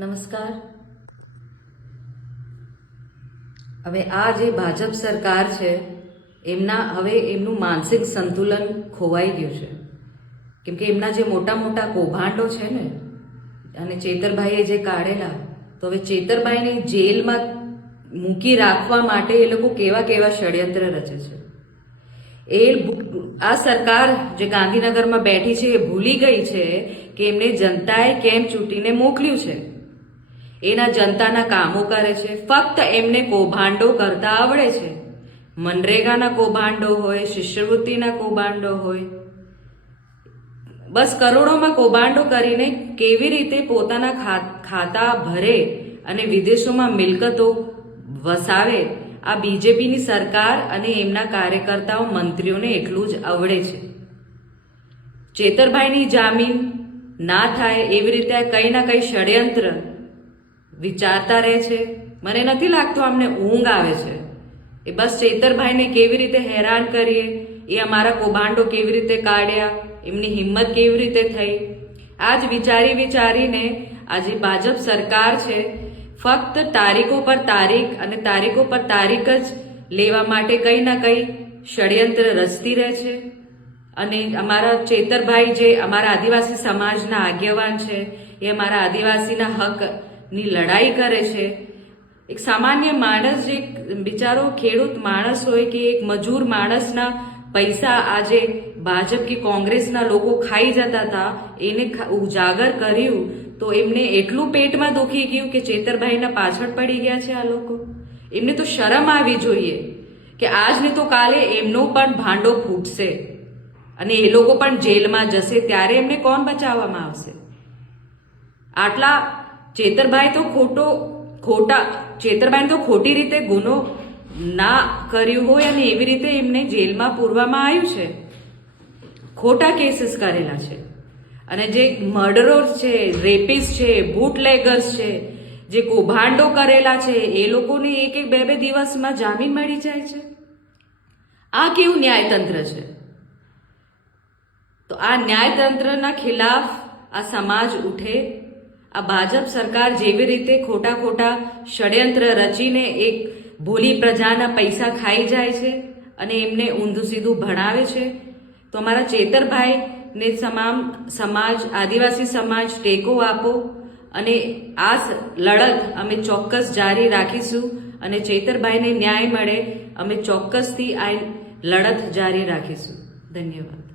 નમસ્કાર. હવે આ જે ભાજપ સરકાર છે એમનું માનસિક સંતુલન ખોવાઈ ગયું છે, કેમ કે એમના જે મોટા મોટા કૌભાંડો છે ને, અને ચેતરભાઈએ જે કાઢેલા, તો હવે ચેતરભાઈને જેલમાં મૂકી રાખવા માટે એ લોકો કેવા કેવા ષડયંત્ર રચે છે. આ સરકાર જે ગાંધીનગરમાં બેઠી છે એ ભૂલી ગઈ છે કે એમને જનતાએ કેમ ચૂંટીને મોકલ્યું છે. એના જનતાના કામો કરે છે, ફક્ત એમને કૌભાંડો કરતા આવડે છે. મનરેગાના કૌભાંડો હોય, શિષ્યવૃત્તિના કૌભાંડો હોય, બસ કરોડોમાં કૌભાંડો કરીને કેવી રીતે પોતાના ખાતા ભરે અને વિદેશોમાં મિલકતો વસાવે, આ બીજેપીની સરકાર અને એમના કાર્યકર્તાઓ મંત્રીઓને એટલું જ આવડે છે. ચેતરભાઈની જામીન ના થાય એવી રીતે કંઈ ના કંઈ ષડયંત્ર વિચારતા રહે છે. મને નથી લાગતું અમને ઊંઘ આવે છે. એ બસ ચેતરભાઈને કેવી રીતે હેરાન કરીએ, એ અમારા કૌભાંડો કેવી રીતે કાઢ્યા, એમની હિંમત કેવી રીતે થઈ, આ જ વિચારીને આજે ભાજપ સરકાર છે ફક્ત તારીખો પર તારીખ અને તારીખો પર તારીખ જ લેવા માટે કંઈ ના કંઈ ષડયંત્ર રચતી રહે છે. અને અમારા ચેતરભાઈ જે અમારા આદિવાસી સમાજના આગેવાન છે, એ અમારા આદિવાસીના હકની લડાઈ કરે છે. એક સામાન્ય માણસ, જે બિચારો ખેડૂત માણસ હોય કે એક મજૂર માણસના પૈસા આજે ભાજપ કે કોંગ્રેસના લોકો ખાઈ જતા હતા, એને ઉજાગર કર્યું તો એમને એટલું પેટમાં દુખી ગયું કે ચેતરભાઈના પાછળ પડી ગયા છે આ લોકો. એમને તો શરમ આવી જોઈએ કે આજને તો કાલે એમનો પણ ભાંડો ફૂટશે અને એ લોકો પણ જેલમાં જશે, ત્યારે એમને કોણ બચાવવામાં આવશે? આટલા ચેતરભાઈ તો ચેતરભાઈને તો ખોટી રીતે ગુનો ના કર્યું હોય અને એવી રીતે એમને જેલમાં પૂરવામાં આવ્યું છે, ખોટા કેસીસ કરેલા છે. અને જે મર્ડરર્સ છે, રેપિસ્ટ છે, બૂટલેગર્સ છે, જે કૌભાંડો કરેલા છે, એ લોકોને એક બે દિવસમાં જામીન મળી જાય છે. આ કેવું ન્યાયતંત્ર છે? તો આ ન્યાયતંત્રના ખિલાફ આ સમાજ ઉઠે. આ ભાજપ સરકાર જેવી રીતે ખોટા ષડયંત્ર રચીને એક ભોળી પ્રજાના પૈસા ખાઈ જાય છે અને એમને ઊંધું સીધું ભણાવે છે, તો અમારા ચેતરભાઈને તમામ સમાજ, આદિવાસી સમાજ ટેકો આપો અને આ લડત અમે ચોક્કસ જારી રાખીશું. અને ચેતરભાઈને ન્યાય મળે, અમે ચોક્કસથી આ લડત જારી રાખીશું. ધન્યવાદ.